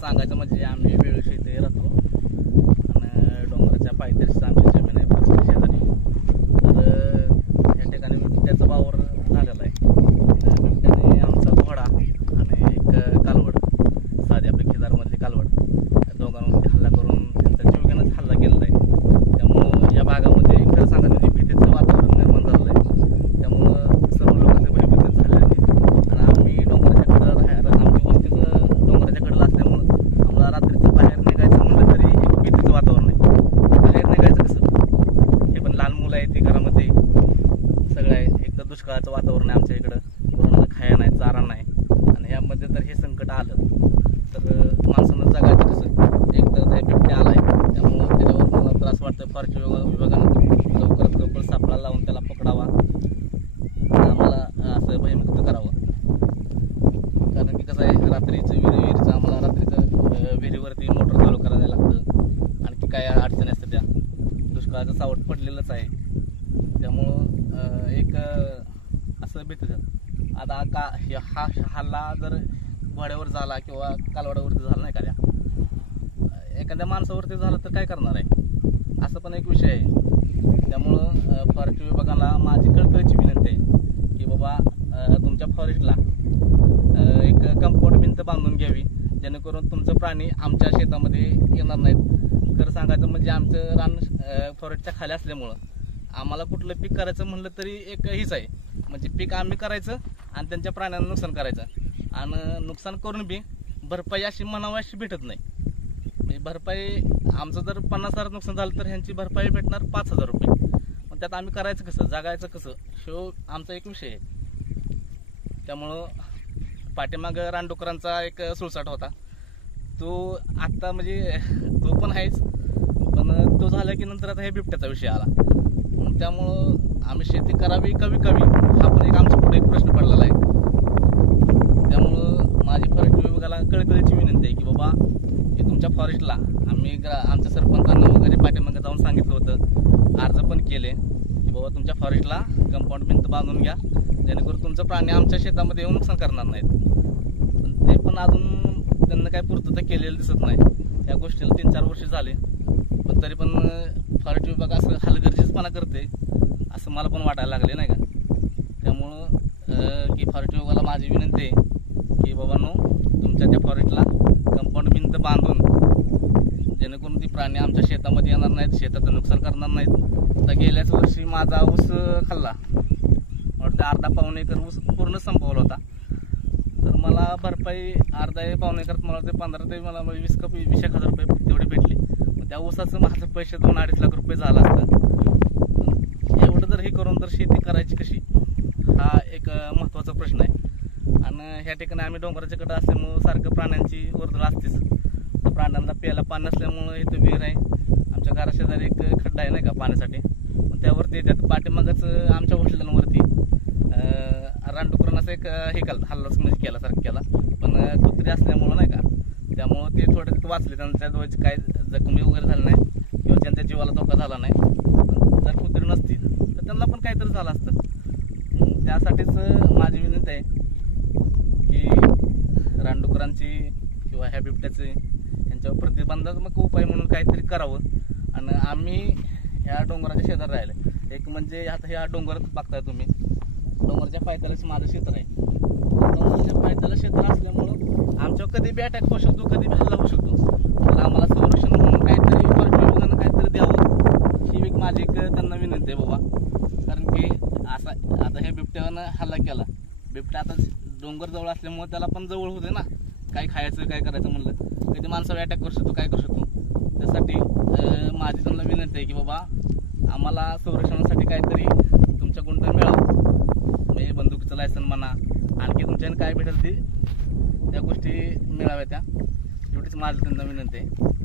सांगायचं म्हणजे आम्ही वेळोवेळी इथे राहतो आणि डोंगराच्या पायथ्याशी आमची जमीन आहे 5 शेजारी. तर या ठिकाणी बिबट्याचा वावर झालेला आहे. बिबट्याने आमचा घोडा आणि एक कालवड, साधी आपली खिदारमधली कालवड, या दोघांवरती हल्ला करून त्यांचा जीवघेण्याचा हल्ला केलेला आहे. त्यामुळं या भागामध्ये खरं सांगा म्हणजे भीतीचं वातावरण निर्माण झालेलं आहे. त्यामुळं सर्व लोकांचे भयभीत झालेले आहेत. आणि आम्ही डोंगराच्या कडं आमची वस्तीचं डोंगराच्या कडला असल्यामुळं आम्हाला रात्रीचं बाहेर निघायचं म्हणलं तरी एक भीतीचं वातावरण आहे. बाहेर निघायचं कसं? हे पण लहान मुलं आहेत ती घरामध्ये, सगळं आहे. एक तर दुष्काळाचं वातावरण आहे आमच्या इकडं, कोणाला खाया नाही, चारा नाही. आणि यामध्ये जर हे संकट आलं तर माणसानं जगायचं कसं? एक तर ते बिबट्या आला आहे, त्यामुळं त्याच्यावर मला त्रास वाटतं. फॉरेस्ट विभागानं लवकरात लवकर सापळा लावून त्याला पकडावा, आम्हाला असं भयमुक्त करावं. कारण की कसं आहे, रात्रीचं विहिरीचं आम्हाला रात्रीचं विहिरीवरती मोटर चालू करायला लागतं. आणखी काय अडचणी असतात त्या, दुष्काळाचं सावट पडलेलंच आहे. त्यामुळं एक असं भीतीचं आता का हा हल्ला जर घोड्यावर झाला किंवा कालवडावरती झाला नाही एखाद्या माणसावरती झालं तर काय करणार आहे, असं पण एक विषय आहे. त्यामुळं फॉरेस्ट विभागाला माझी कळकळीची विनंती आहे की बाबा तुमच्या फॉरेस्टला एक कंपाऊंड भिंत बांधून घ्यावी, जेणेकरून तुमचं प्राणी आमच्या शेतामध्ये येणार नाहीत. खरं सांगायचं म्हणजे आमचं रान फॉरेस्टच्या खाली असल्यामुळं आम्हाला कुठलं पीक करायचं म्हणलं तरी एक हीच आहे, म्हणजे पीक आम्ही करायचं आणि त्यांच्या प्राण्यांना नुकसान करायचं. आणि नुकसान करून बी भरपाई अशी म्हणावी अशी भेटत नाही. म्हणजे भरपाई आमचं जर 50,000 नुकसान झालं तर ह्यांची भरपाई भेटणार 5,000 रुपये. मग त्यात आम्ही करायचं कसं, जगायचं कसं, शो आमचा एक विषय आहे. त्यामुळं पाठीमागं रानडुकरांचा एक सुळसाट होता, तो आत्ता म्हणजे तो पण आहेच, पण तो झाला की नंतर आता हे बिबट्याचा विषय आला. त्यामुळं आम्ही शेती करावी कवी हा पण एक आमच्या पुढे एक प्रश्न पडलेला आहे. त्यामुळं माझी फॉरेस्ट विभागाला कळकळीची विनंती आहे की बाबा की तुमच्या फॉरेस्टला आम्ही आमच्या सरपंचांना वगैरे पाठीमागे जाऊन सांगितलं होतं, अर्ज पण केले की बाबा तुमच्या फॉरेस्टला कंपाऊंड भिंत बांधून घ्या, जेणेकरून तुमचं प्राणी आमच्या शेतामध्ये येऊन नुकसान करणार नाहीत. पण ते पण अजून त्यांना काही पूर्तता केलेलं दिसत नाही. या गोष्टीला 3-4 वर्ष झाले, पण तरी पण फॉरेस्ट विभाग असं हलगर्जीपणा करते असं मला पण वाटायला लागले नाही का. त्यामुळं की फॉरेस्ट विभागाला माझी विनंती आहे की बाबांनो तुमच्या त्या फॉरेस्टला कंपाऊंड भिंत बांधून, जेणेकरून ती प्राणी आमच्या शेतामध्ये येणार नाहीत, शेताचं नुकसान करणार नाहीत. तर गेल्याच वर्षी माझा ऊस खाल्ला, वाटतं 1/2-पाऊण एकर ऊस पूर्ण संपवला होता. तर मला भरपाई 1/2-पाऊण एकरात मला ते 15 ते मला 20,000 रुपये तेवढे भेटले. मग त्या ऊसाचं माझं पैसे 2-2.5 लाख रुपये झाला असतं. एवढं जर हे करून जर शेती करायची कशी, हा एक महत्त्वाचा प्रश्न आहे. आणि ह्या ठिकाणी आम्ही डोंगराच्या कडे असल्यामुळं सारखं प्राण्यांची वर्दळ असतेच. तर प्राण्यांना प्यायला पाणी नसल्यामुळं इथं विहीर आहे, आमच्या घराशेजारी एक खड्डा आहे नाही का पाण्यासाठी, पण त्यावरती येतात. पाठीमागच आमच्या वडिलांवरती रानडुकरांना असं एक हे केलं, हल्लाच म्हणजे केल्यासारखं केला, पण कुत्री असल्यामुळं नाही का, त्यामुळं ते थोडे वाचले. त्यांच्या जवळचे काय जखमी वगैरे झाले नाही किंवा त्यांच्या जीवाला धोका झाला नाही. जर कुत्री नसती तर त्यांना पण काहीतरी झालं असतं. त्यासाठीच माझी विनंती आहे की रानडुकरांची किंवा ह्या बिबट्याचे यांच्यावर प्रतिबंधात्मक उपाय म्हणून काहीतरी करावं. आणि आम्ही ह्या डोंगराच्या शेजारी राहिले, एक म्हणजे आता ह्या डोंगर बघताय तुम्ही, डोंगराच्या पायथ्यालाच माझं क्षेत्र आहे. डोंगराच्या पायथ्याला क्षेत्र असल्यामुळं आमच्यावर कधी बी अटॅक होऊ शकतो, कधी बी हल्ला होऊ शकतो. तर आम्हाला संरक्षण म्हणून काहीतरी फॉरेस्ट विभागानं काहीतरी द्यावं, ही एक माझी एक त्यांना विनंती आहे बाबा. कारण की असा आता हे बिबट्यानं हल्ला केला, बिबट्या आता डोंगर जवळ असल्यामुळे त्याला पण जवळ होते ना, काय खायचं काय करायचं म्हणलं, कधी माणसावर अटॅक करू शकतो, काय करू शकतो. त्यासाठी माझी त्यांना विनंती आहे की बाबा आम्हाला संरक्षणासाठी काहीतरी तुमच्याकडून तुमच्याने काय भेटेल ती त्या गोष्टी मिळाव्या त्या एवढीच माझं त्यांना विनंती आहे.